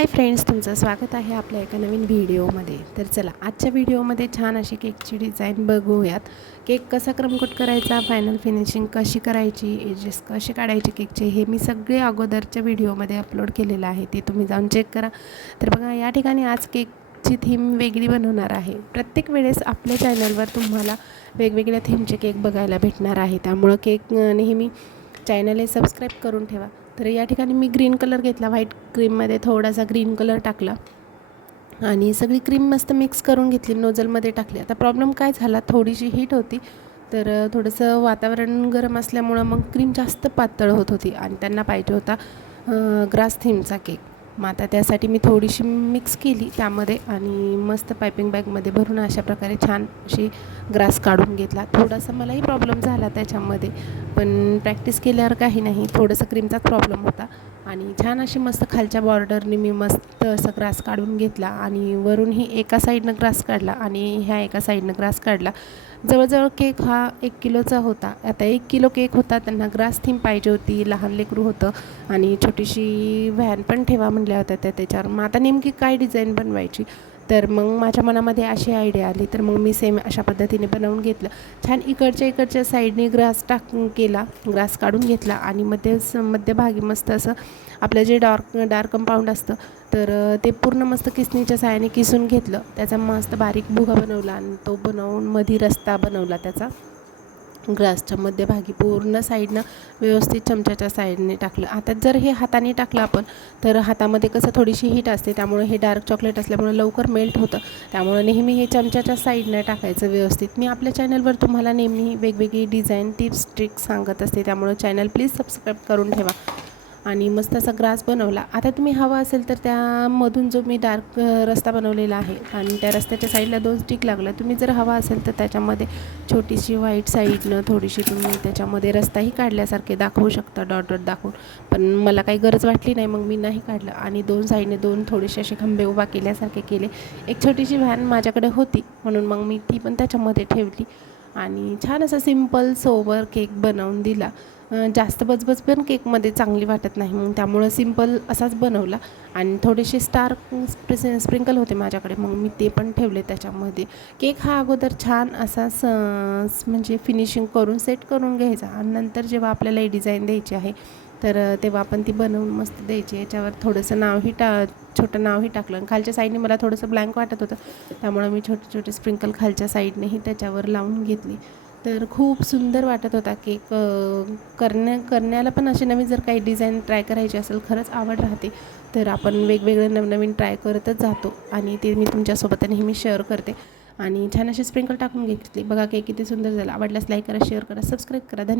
Hi friends, तुमचं स्वागत आहे आपल्या एका नवीन व्हिडिओमध्ये. तर चला, आजच्या व्हिडिओमध्ये छान अशी केकची डिझाईन बघूयात. केक कसा क्रमकोट करायचा, फायनल फिनिशिंग कशी करायची, एजेस कसे काढायचे केकचे, हे मी सगळे अगोदरच्या व्हिडिओमध्ये अपलोड केलेलं आहे. ते तुम्ही जाऊन चेक करा. तर बघा, या ठिकाणी आज केकची थीम वेगळी बनवणार आहे. प्रत्येक वेळेस आपल्या चॅनलवर तुम्हाला वेगवेगळ्या थीमचे केक बघायला भेटणार आहे. त्यामुळं केक नेहमी चॅनल हे सबस्क्राईब करून ठेवा. तर या ठिकाणी मी ग्रीन कलर घेतला, व्हाईट क्रीममध्ये थोडासा ग्रीन कलर टाकला आणि सगळी क्रीम मस्त मिक्स करून घेतली, नोझलमध्ये टाकली. आता प्रॉब्लेम काय झाला, थोडीशी हीट होती, तर थोडंसं वातावरण गरम असल्यामुळं मग क्रीम जास्त पातळ होत होती आणि त्यांना पाहिजे होता ग्रास थीमचा केक. मग आता त्यासाठी मी थोडीशी मिक्स केली त्यामध्ये आणि मस्त पायपिंग बॅगमध्ये भरून अशा प्रकारे छान अशी ग्रास काढून घेतला. थोडासा मलाही प्रॉब्लेम झाला त्याच्यामध्ये, पण प्रॅक्टिस केल्यावर काही नाही, थोडंसं क्रीमचाच प्रॉब्लेम होता. आणि छान अशी मस्त खालच्या बॉर्डरने मी मस्त असं ग्रास काढून घेतला आणि वरूनही एका साईडनं ग्रास काढला आणि ह्या एका साईडनं ग्रास काढला. जवळजवळ केक हा 1 किलोचा होता. आता 1 किलो केक होता, त्यांना ग्रास थीम पाहिजे होती, लहान लेकरू होतं आणि छोटीशी व्हॅन पण ठेवा म्हणल्या होत्या त्याच्यावर. मग आता नेमकी काय डिझाईन बनवायची, तर मग माझ्या मनामध्ये अशी आयडिया आली, तर मग मी सेम अशा पद्धतीने बनवून घेतलं. छान इकडच्या साईडने ग्रास केला, ग्रास काढून घेतला आणि मध्यभागी मस्त असं आपलं जे डार्क कंपाऊंड असतं, तर ते पूर्ण मस्त किसणीच्या साहाय्याने किसून घेतलं. त्याचा मस्त बारीक भुगा बनवला आणि तो बनवून मध्ये रस्ता बनवला त्याचा. ग्रासच्या मध्यभागी पूर्ण साईडनं व्यवस्थित चमच्याच्या साईडने टाकलं. आता जर हे हाताने टाकलं आपण, तर हातामध्ये कसं थोडीशी हीट असते, त्यामुळे हे डार्क चॉकलेट असल्यामुळे लवकर मेल्ट होतं. त्यामुळे नेहमी हे चमच्याच्या साईडनं टाकायचं व्यवस्थित. मी आपल्या चॅनलवर तुम्हाला नेहमी वेगवेगळी डिझाईन, टिप्स, ट्रिक्स सांगत असते, त्यामुळे चॅनल प्लीज सबस्क्राईब करून ठेवा. आणि मस्त असा ग्रास बनवला. आता तुम्ही हवा असेल तर त्यामधून जो मी डार्क रस्ता बनवलेला आहे आणि त्या रस्त्याच्या साईडला 2 स्टिक लागला, तुम्ही जर हवा असेल तर त्याच्यामध्ये छोटीशी व्हाईट साईडनं थोडीशी तुम्ही त्याच्यामध्ये रस्ताही काढल्यासारखे दाखवू शकता, डॉट दाखवून. पण मला काही गरज वाटली नाही, मग मी नाही काढलं आणि 2 साईडने 2 थोडेसे असे खंबे उभा केल्यासारखे केले. एक छोटीशी व्हॅन माझ्याकडे होती, म्हणून मग मी ती पण त्याच्यामध्ये ठेवली आणि छान असा सिम्पल सोबर केक बनवून दिला. जास्त बचबच पण केकमध्ये चांगली वाटत नाही, मग त्यामुळं सिम्पल असाच बनवला आणि थोडेसे स्टार स्प्रिंकल होते माझ्याकडे, मग मी ते पण ठेवले त्याच्यामध्ये. केक हा अगोदर छान असा म्हणजे फिनिशिंग करून सेट करून घ्यायचा आणि नंतर जेव्हा आपल्याला ही डिझाईन द्यायची आहे, तर तेव्हा आपण ती बनवून मस्त द्यायची. याच्यावर थोडंसं छोटं नावही टाकलं आणि खालच्या साईडने मला थोडंसं ब्लँक वाटत होतं, त्यामुळं मी छोटे स्प्रिंकल खालच्या साईडनेही त्याच्यावर लावून घेतली. तर खूप सुंदर वाटत होता केक. करण्याला पण अशी नवीन जर काही डिझाईन ट्राय करायची असेल, खरंच आवड राहते, तर आपण वेगवेगळे नवनवीन ट्राय करतच जातो आणि ते मी तुमच्यासोबत नेहमी शेअर करते. आणि छान अशी स्प्रिंकल टाकून घेतली. बघा केक किती सुंदर झाला. आवडल्यास लाईक करा, शेअर करा, सबस्क्राईब करा. धन्यवाद.